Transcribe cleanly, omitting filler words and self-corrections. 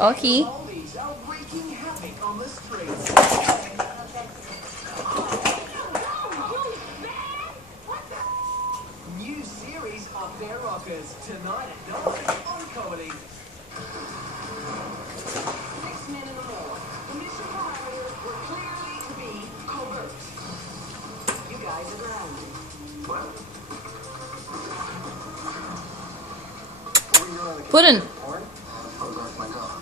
Okay. Oldies are wreaking havoc on the streets. New series of Fair Rockers tonight at 9 on Comedy. 6 men in the mall. The mission parameters were clearly to be covert. You guys are grounded. Pudding. Porn? Photograph my dog.